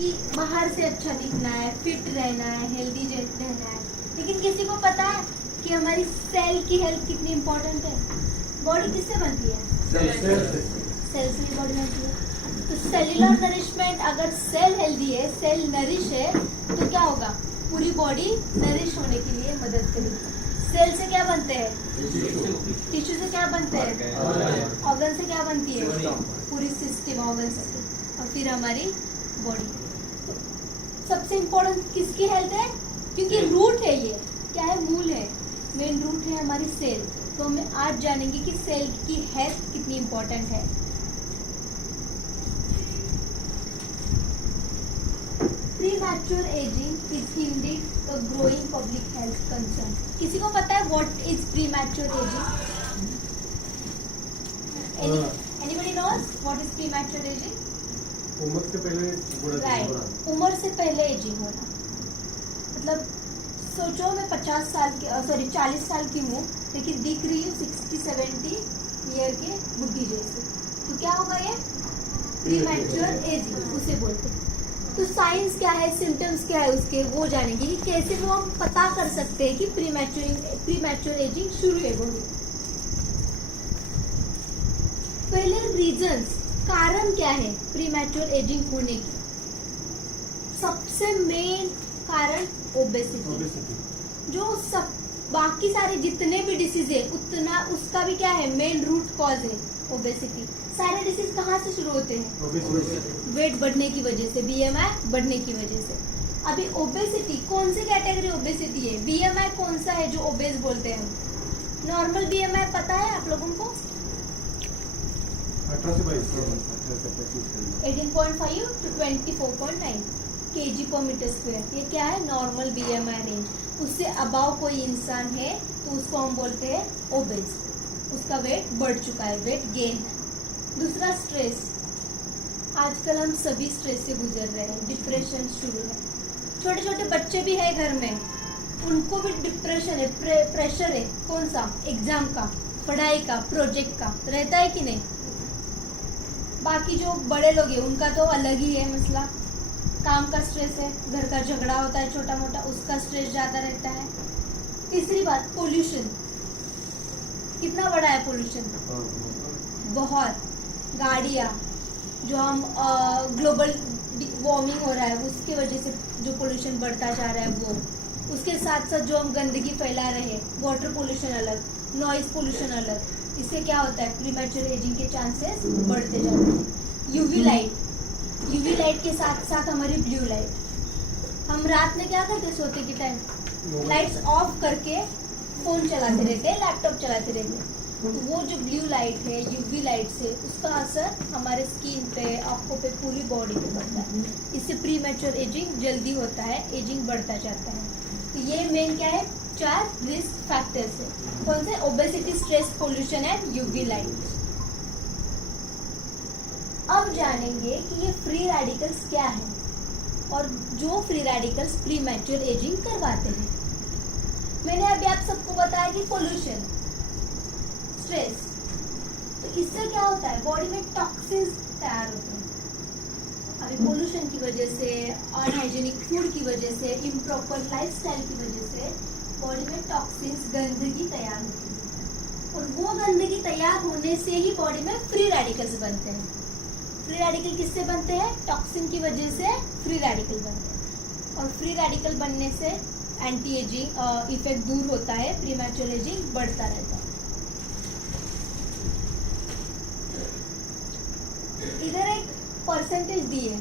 कि बाहर से अच्छा दिखना है, फिट रहना है, हेल्दी रहना है, लेकिन किसी को पता है कि हमारी सेल की हेल्थ कितनी इम्पोर्टेंट है? बॉडी किससे बनती है? सेल से बॉडी बनती है। तो सेल्यूलर नरिशमेंट, अगर सेल हेल्दी है, सेल नरिश है, तो क्या होगा? पूरी बॉडी नरिश होने के लिए मदद करेगी। सेल से क्या बनते हैं? टिश्यू से क्या बनते हैं? ऑर्गन से क्या बनती है? पूरी सिस्टम, ऑर्गन सिस्टम, और फिर हमारी बॉडी। सबसे इम्पोर्टेंट किसकी हेल्थ है? क्योंकि रूट है, ये क्या है? मूल है, मेन रूट है हमारी सेल। तो हम आज जानेंगे कि सेल की हेल्थ कितनी इम्पोर्टेंट है। Premature ageing is indeed a growing public health concern. किसी को पता है what is premature ageing? Anybody knows what is premature ageing? उम्र से पहले राइट, उम्र से पहले एजिंग होना। मतलब सोचो मैं 40 साल की हूँ, लेकिन दिख रही हूँ 60-70 ईयर के बुढ़ी जैसे, तो क्या होगा? ये प्रीमैच्योर एजिंग उसे बोलते हैं। तो साइंस क्या है, सिम्टम्स क्या है उसके, वो जानेंगे कि कैसे वो हम पता कर सकते हैं कि प्रीमैच्योर एजिंग शुरू है बॉडी। पहले रीजंस, कारण क्या है प्रीमैच्योर एजिंग होने की? सबसे मेन कारण ओबेसिटी। जो सब बाकी सारे जितने भी डिसीज है, उतना उसका भी क्या है? मेन रूट कॉज है ओबेसिटी। सारे डिसीज कहाँ से शुरू होते हैं? वेट बढ़ने की वजह से, बीएमआई बढ़ने की वजह से। अभी ओबेसिटी कौन सी कैटेगरी ओबेसिटी है? बीएमआई कौन सा है जो ओबेस बोलते हैं? नॉर्मल बीएमआई पता है आप लोगों को? 18.5 to 24.9 kg per meter square। ये क्या है? Normal BMI range. उससे अबाव कोई इंसान है तो उसको हम बोलते हैं ओबेस, उसका वेट बढ़ चुका है, वेट गेन है। दूसरा स्ट्रेस, आजकल हम सभी स्ट्रेस से गुजर रहे हैं, डिप्रेशन शुरू है। छोटे छोटे बच्चे भी है घर में, उनको भी डिप्रेशन है, प्रेशर है। कौन सा? एग्जाम का, पढ़ाई का, प्रोजेक्ट का रहता है कि नहीं? बाकी जो बड़े लोग हैं उनका तो अलग ही है मसला, काम का स्ट्रेस है, घर का झगड़ा होता है छोटा मोटा, उसका स्ट्रेस ज्यादा रहता है। तीसरी बात, पोल्यूशन। कितना बड़ा है पोल्यूशन? बहुत। गाड़ियाँ, जो हम ग्लोबल वार्मिंग हो रहा है उसकी वजह से जो पोल्यूशन बढ़ता जा रहा है वो, उसके साथ साथ जो हम गंदगी फैला रहे हैं, वाटर पोल्यूशन अलग, नॉइज पोल्यूशन अलग, इससे क्या होता है? प्रीमैच्योर एजिंग के चांसेस बढ़ते जाते हैं। यूवी लाइट के साथ साथ हमारी ब्लू लाइट। हम रात में क्या करते सोते के टाइम? लाइट्स ऑफ करके फोन चलाते रहते हैं, लैपटॉप चलाते रहते हैं। तो वो जो ब्लू लाइट है, यूवी लाइट से, उसका असर हमारे स्किन पे, आंखों पे, पूरी बॉडी पे पड़ता है। इससे प्रीमैच्योर एजिंग जल्दी होता है, एजिंग बढ़ता जाता है। तो ये मेन क्या है? 4 रिस्क फैक्टर्स है। कौन से? Obesity, stress, pollution and UV light. अब जानेंगे कि ये फ्री रेडिकल्स क्या है और जो फ्री रेडिकल्स प्रीमैच्योर एजिंग करवाते हैं। मैंने अभी आप सबको बताया कि पोल्यूशन, स्ट्रेस, तो इससे क्या होता है? बॉडी में टॉक्सिन्स तैयार होते हैं। अभी पोल्यूशन की वजह से, अनहाइजीनिक फूड की वजह से, इम्प्रॉपर लाइफस्टाइल की वजह से बॉडी में टॉक्सिन्स, गंदगी तैयार होती है, और वो गंदगी तैयार होने से ही बॉडी में फ्री रेडिकल्स बनते हैं। फ्री रेडिकल किससे बनते हैं? टॉक्सिन की वजह से फ्री रेडिकल बनते हैं, और फ्री रेडिकल बनने से एंटी एजिंग इफेक्ट दूर होता है, प्रीमैच्योर एजिंग बढ़ता रहता है। इधर एक परसेंटेज दी है,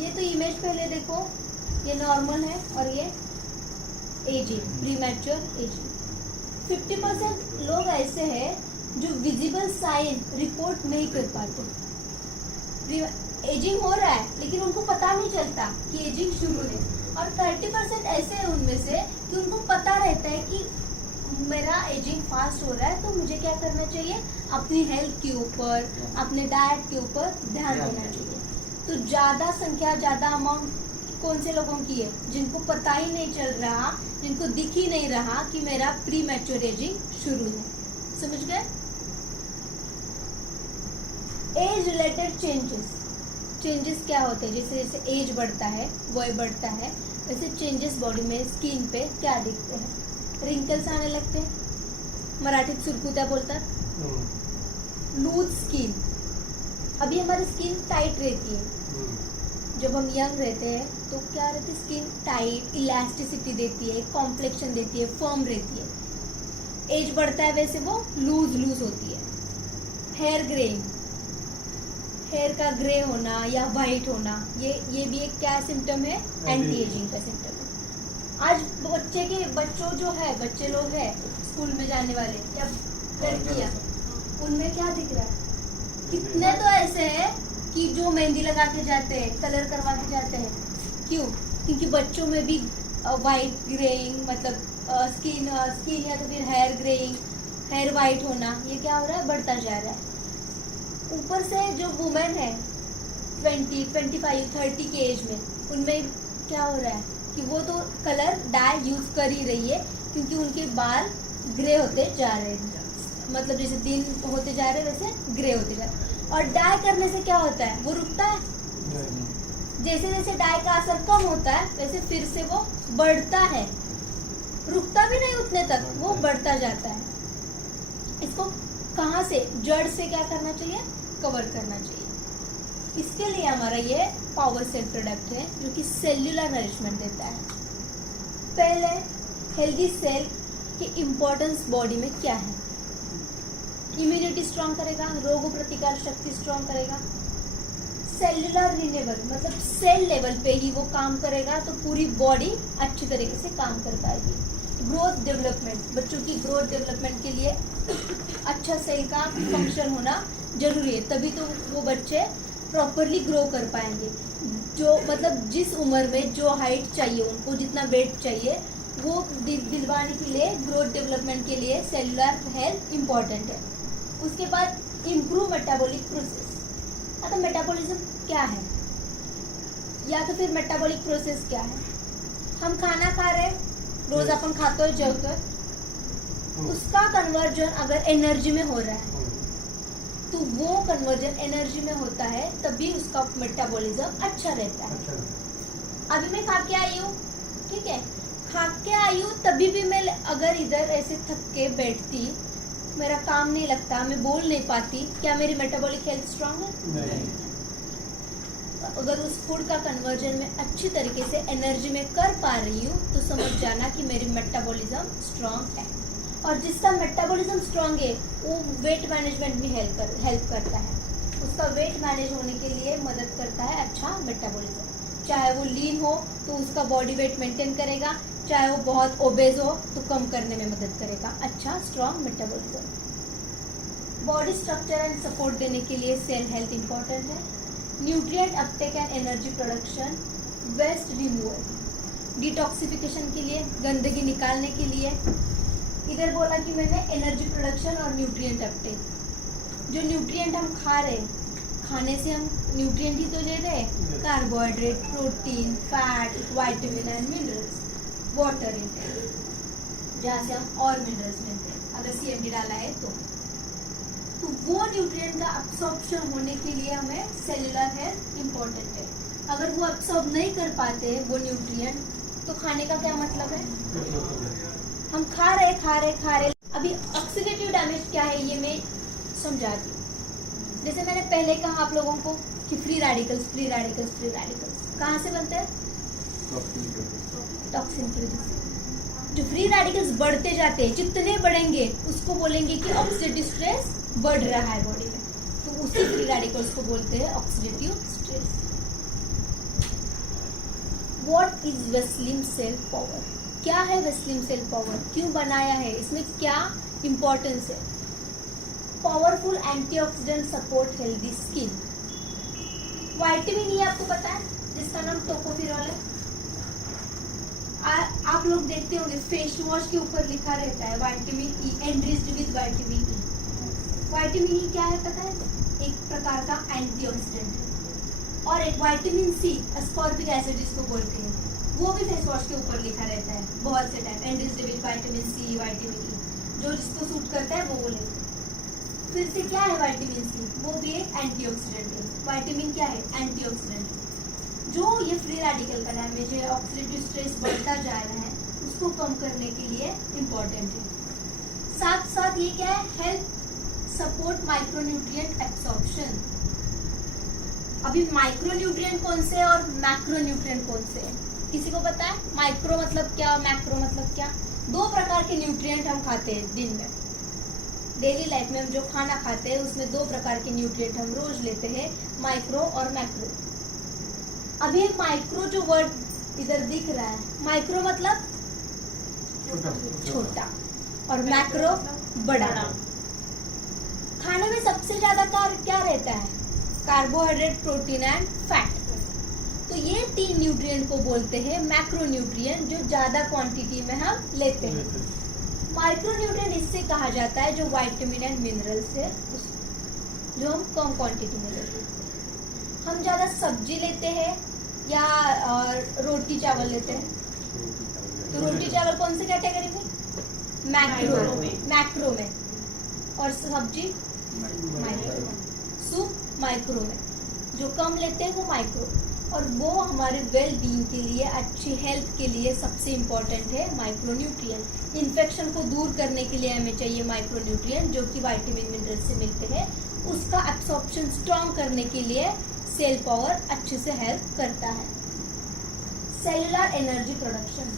ये तो इमेज पहले देखो, ये नॉर्मल है और ये एजिंग, प्रीमैच्योर एजिंग। 50% लोग ऐसे हैं जो विजिबल साइन रिपोर्ट नहीं कर पाते। एजिंग हो रहा है लेकिन उनको पता नहीं चलता कि एजिंग शुरू है, और 30% ऐसे हैं उनमें से कि उनको पता रहता है कि मेरा एजिंग फास्ट हो रहा है, तो मुझे क्या करना चाहिए? अपनी हेल्थ के ऊपर, अपने डाइट के ऊपर ध्यान देना चाहिए। तो ज्यादा संख्या, ज्यादा अमाउंट कौन से लोगों की है? जिनको पता ही नहीं चल रहा, जिनको दिख ही नहीं रहा कि मेरा प्री मैच्योर एजिंग शुरू है। समझ गए? एज रिलेटेड चेंजेस, चेंजेस क्या होते हैं, जैसे जैसे एज बढ़ता है, वय बढ़ता है, वैसे चेंजेस बॉडी में स्किन पे क्या दिखते हैं? रिंकल्स आने लगते हैं, मराठीत सुरकुत्या बोलतात, लूज स्किन। अभी हमारी स्किन टाइट रहती है, जब हम यंग रहते हैं तो क्या रहती है, स्किन टाइट, इलास्टिसिटी देती है, कॉम्प्लेक्शन देती है, फर्म रहती है। एज बढ़ता है वैसे वो लूज लूज होती है। हेयर ग्रेइंग, हेयर का ग्रे होना या वाइट होना, ये भी एक क्या सिम्टम है? एंटी एजिंग का सिम्टम है। आज बच्चों जो है, बच्चे लोग हैं स्कूल में जाने वाले या लड़कियां, उनमें क्या दिख रहा है? कितने तो ऐसे हैं कि जो मेहंदी लगा के जाते हैं, कलर करवा के जाते हैं। क्यों? क्योंकि बच्चों में भी वाइट ग्रेइंग, मतलब स्किन या तो फिर हेयर ग्रेइंग, हेयर वाइट होना, ये क्या हो रहा है? बढ़ता जा रहा है। ऊपर से जो वुमेन है 20, 25, 30 के एज में, उनमें क्या हो रहा है कि वो तो कलर डाई यूज कर ही रही है, क्योंकि उनके बाल ग्रे होते जा रहे हैं, मतलब जैसे दिन होते जा रहे हैं वैसे ग्रे होते जा रहे हैं। और डाई करने से क्या होता है? वो रुकता है। जैसे जैसे डाई का असर कम होता है वैसे फिर से वो बढ़ता है, रुकता भी नहीं उतने तक, वो बढ़ता जाता है। इसको कहाँ से, जड़ से क्या करना चाहिए? कवर करना चाहिए। इसके लिए हमारा ये पावर सेल प्रोडक्ट है जो कि सेल्यूलर नरिशमेंट देता है। पहले हेल्दी सेल की इम्पोर्टेंस बॉडी में क्या है? इम्यूनिटी स्ट्रॉन्ग करेगा, रोग प्रतिकार शक्ति स्ट्रॉन्ग करेगा। सेल्यूलर रिन्यूअल, मतलब सेल लेवल पे ही वो काम करेगा तो पूरी बॉडी अच्छी तरीके से काम कर पाएगी। ग्रोथ डेवलपमेंट, बच्चों की ग्रोथ डेवलपमेंट के लिए अच्छा सेल का फंक्शन होना जरूरी है, तभी तो वो बच्चे प्रॉपरली ग्रो कर पाएंगे। जो मतलब जिस उम्र में जो हाइट चाहिए, उनको जितना वेट चाहिए, वो दिलवाने के लिए, ग्रोथ डेवलपमेंट के लिए सेलुलर हेल्थ इम्पॉर्टेंट है। उसके बाद इम्प्रूव मेटाबॉलिक प्रोसेस। तो मेटाबॉलिज्म क्या है, या तो फिर मेटाबॉलिक प्रोसेस क्या है? हम खाना खा रहे हैं, रोज अपन खाते जेवतोय, उसका कन्वर्जन अगर एनर्जी में हो रहा है तो वो कन्वर्जन एनर्जी में होता है, तभी उसका मेटाबॉलिज्म अच्छा रहता है। अभी मैं खा के आई हूँ, ठीक है, खा के आई हूँ, तभी भी मैं अगर इधर ऐसे थक के बैठती, मेरा काम नहीं लगता, मैं बोल नहीं पाती, क्या मेरी मेटाबॉलिक हेल्थ स्ट्रांग है? नहीं। अगर उस फूड का कन्वर्जन में अच्छी तरीके से एनर्जी में कर पा रही हूँ तो समझ जाना कि मेरी मेटाबॉलिज्म स्ट्रांग है। और जिसका मेटाबॉलिज्म स्ट्रांग है वो वेट मैनेजमेंट भी हेल्प करता है। उसका वेट मैनेज होने के लिए मदद करता है अच्छा मेटाबॉलिज्म। चाहे वो लीन हो तो उसका बॉडी वेट मेंटेन करेगा, चाहे वो बहुत ओबेज हो तो कम करने में मदद करेगा। अच्छा strong metabolism. Body structure and support देने के लिए सेल हेल्थ इंपॉर्टेंट है। Nutrient uptake and energy production, waste removal, detoxification के लिए, गंदगी निकालने के लिए। इधर बोला कि मैंने एनर्जी प्रोडक्शन और न्यूट्रिएंट अपटेक। जो न्यूट्रिएंट हम खा रहे हैं, खाने से हम न्यूट्रिएंट ही तो ले रहे हैं, carbohydrate, protein, fat, vitamin and minerals, water जहाँ से हम और मिनरल्स मिलते हैं अगर CMD डाला है तो वो न्यूट्रिएंट का अब्सॉर्प्शन होने के लिए हमें सेलुलर हेल्थ इम्पोर्टेंट है। अगर वो अब्सॉर्ब नहीं कर पाते वो न्यूट्रिएंट, तो खाने का क्या मतलब है? हम खा रहे। अभी ऑक्सीडेटिव डैमेज क्या है ये मैं समझाती हूँ। जैसे मैंने पहले कहा आप लोगों को कि फ्री रेडिकल्स कहाँ से बनते हैं? टॉक्सिन की वजह से। जो फ्री रेडिकल्स बढ़ते जाते हैं, जितने बढ़ेंगे उसको बोलेंगे कि ऑक्सीडेटिव स्ट्रेस बढ़ रहा है बॉडी में, तो उसी फ्री रेडिकल्स को बोलते हैं ऑक्सीडेटिव स्ट्रेस। व्हाट इज वेस्लिम सेल पावर? क्या है वेस्लिम सेल पावर? क्यों बनाया है? इसमें क्या इंपॉर्टेंस है? Powerful antioxidant support healthy skin. Vitamin E आपको पता है, जिसका नाम टोकोफेरॉल है। आप लोग देखते होंगे फेस वॉश के ऊपर लिखा रहता है vitamin E, enriched with vitamin E. Vitamin E क्या है पता है? एक प्रकार का एंटीऑक्सीडेंट है। और एक विटामिन सी, अस्कॉर्बिक एसिड जिसको बोलते हैं, वो भी फेस वॉश के ऊपर लिखा रहता है बहुत से time, enriched with vitamin C, vitamin E. जो जिसको सूट करता है वो बोलेंगे। फिर से क्या है विटामिन सी? वो भी एक एंटीऑक्सीडेंट है। विटामिन क्या है? एंटीऑक्सीडेंट। जो ये फ्री रेडिकल का डैमेज है, ऑक्सीडेटिव स्ट्रेस बढ़ता जा रहा है, उसको कम करने के लिए इम्पोर्टेंट है। साथ साथ ये क्या है? Help support micronutrient absorption. अभी माइक्रोन्यूट्रिएंट कौन से और मैक्रोन्यूट्रिएंट कौन से हैं? किसी को पता है? माइक्रो मतलब क्या, मैक्रो मतलब क्या? दो प्रकार के न्यूट्रिएंट हम खाते हैं दिन में। डेली लाइफ में हम जो खाना खाते हैं उसमें दो प्रकार के न्यूट्रिएंट हम रोज लेते हैं, माइक्रो और मैक्रो। अभी माइक्रो जो वर्ड इधर दिख रहा है, माइक्रो मतलब छोटा और मैक्रो बड़ा। खाने में सबसे ज्यादा क्या रहता है? Carbohydrate, protein and fat. तो ये तीन न्यूट्रिएंट को बोलते हैं मैक्रोन्यूट्रिएंट, जो ज्यादा क्वांटिटी में हम लेते हैं। माइक्रोन्यूट्रिएंट इससे कहा जाता है जो विटामिन एंड मिनरल्स है, जो हम कम क्वांटिटी में लेते हैं। हम ज्यादा सब्जी लेते हैं या रोटी चावल लेते हैं? तो रोटी चावल कौन से कैटेगरी में? मैक्रो में। और सब्जी माइक्रो में। सूप माइक्रो में। जो कम लेते हैं वो माइक्रो, और वो हमारे वेल बीइंग के लिए, अच्छी हेल्थ के लिए सबसे इम्पोर्टेंट है माइक्रोन्यूट्रिएंट। इन्फेक्शन को दूर करने के लिए हमें चाहिए माइक्रोन्यूट्रिएंट, जो कि विटामिन मिनरल से मिलते हैं। उसका एब्सॉर्प्शन स्ट्रॉन्ग करने के लिए सेल पावर अच्छे से हेल्प करता है। Cellular energy production,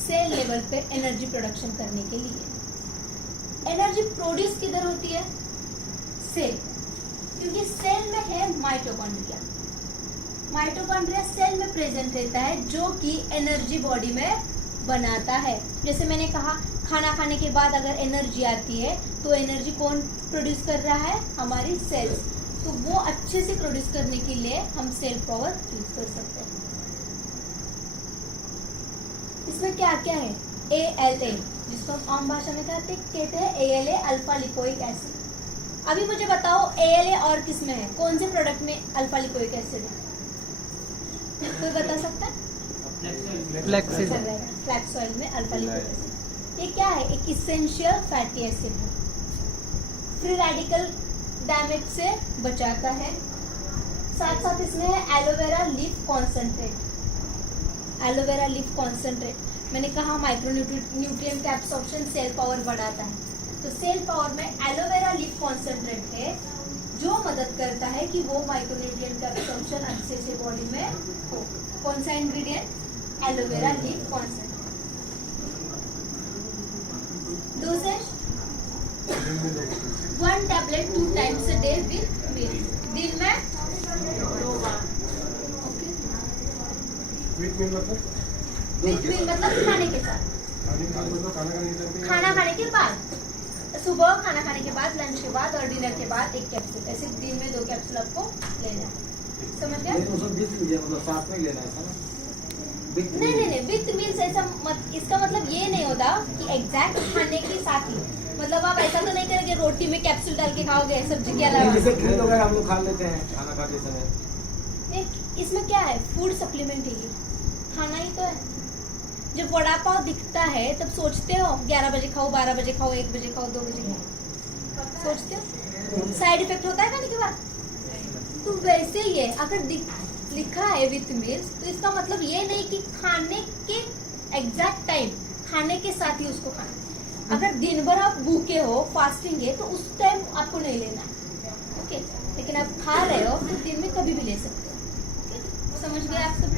cell level पे एनर्जी प्रोडक्शन करने के लिए। एनर्जी प्रोड्यूस किधर होती है? सेल, क्योंकि सेल में है माइटोकॉन्ड्रिया। माइटोकॉन्ड्रिया सेल में प्रेजेंट रहता है, जो कि एनर्जी बॉडी में बनाता है। जैसे मैंने कहा, खाना खाने के बाद अगर एनर्जी आती है तो एनर्जी कौन प्रोड्यूस कर रहा है? हमारी सेल्स। तो वो अच्छे से प्रोड्यूस करने के लिए हम सेल पावर यूज कर सकते हैं। इसमें क्या क्या है? ALA, जिसको हम आम भाषा में कहते हैं ALA, अल्फा लिपोइक एसिड। अभी मुझे बताओ ALA और किस में है? कौन से प्रोडक्ट में अल्फा लिपोइक एसिड है? कोई बता सकता है? फ्लैक्स ऑयल में अल्फा लिपोइक एसिड। ये क्या है? एक इसेंशियल फैटी एसिड है। फ्री रेडिकल डैमेज से बचाता है। साथ साथ इसमें है aloe vera leaf concentrate. Aloe vera leaf concentrate, मैंने कहा माइक्रोन्यूट्रिएंट का एब्सॉर्प्शन सेल पावर बढ़ाता है। तो सेल पावर में एलोवेरा लीफ कॉन्सेंट्रेट है, जो मदद करता है कि वो माइक्रोन्यूट्रिएंट का एब्सॉर्प्शन अच्छे से बॉडी में हो। कौन सा ingredient? Aloe vera leaf concentrate. Dosage 1 tablet 2 times a day with meals। दिन में 2 बार। विथ मील मतलब खाने के साथ। खाना खाने के बाद, सुबह खाना खाने के बाद, लंच के बाद और डिनर के बाद 1 कैप्सूल। ऐसे दिन में 2 कैप्सूल आपको लेना है। समझ गए? मतलब साथ में लेना है ना? नहीं, विथ मील्स ऐसा मत, इसका मतलब ये नहीं होता कि एग्जैक्ट खाने के साथ ही। मतलब आप ऐसा तो नहीं करेंगे रोटी में कैप्सूल डाल के खाओगे सब्जी के अलावा। जैसे खीर वगैरह हम लोग खा लेते हैं खाना खाते समय। इसमें क्या है? फूड सप्लीमेंट है, ये खाना ही तो है। जब वड़ा पाव दिखता है तब सोचते हो 11 बजे खाओ, 12 बजे खाओ, 1 बजे खाओ, 2 बजे खाओ, सोचते हो? साइड इफेक्ट होता है खाने के बाद? तो वैसे ही है, अगर लिखा है विथ मील्स, तो इसका मतलब ये नहीं कि खाने के एग्जैक्ट टाइम, खाने के साथ ही उसको खाना। अगर दिन भर आप भूखे हो, फास्टिंग है, तो उस टाइम आपको नहीं लेना है, ओके? लेकिन आप खा रहे हो तो दिन में कभी भी ले सकते हो। समझ गए आप सब?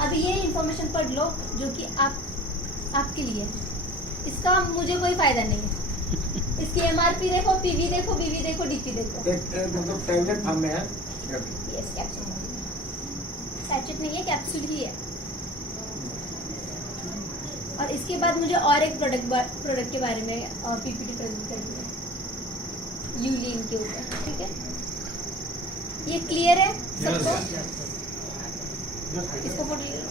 अभी ये इन्फॉर्मेशन पढ़ लो जो कि आपके लिए है। इसका मुझे कोई फायदा नहीं है। इसकी MRP देखो, PV देखो, BV देखो, DP देखो। मतलब टैबलेट फॉर्म में है? Yes, capsule. सैचेट नहीं है, कैप्सूल ही है। और इसके बाद मुझे और एक प्रोडक्ट के बारे में PPT प्रेजेंट करनी है, यूलिन के ऊपर, ठीक है? ये क्लियर है सबको? इसको फोटो ले लो।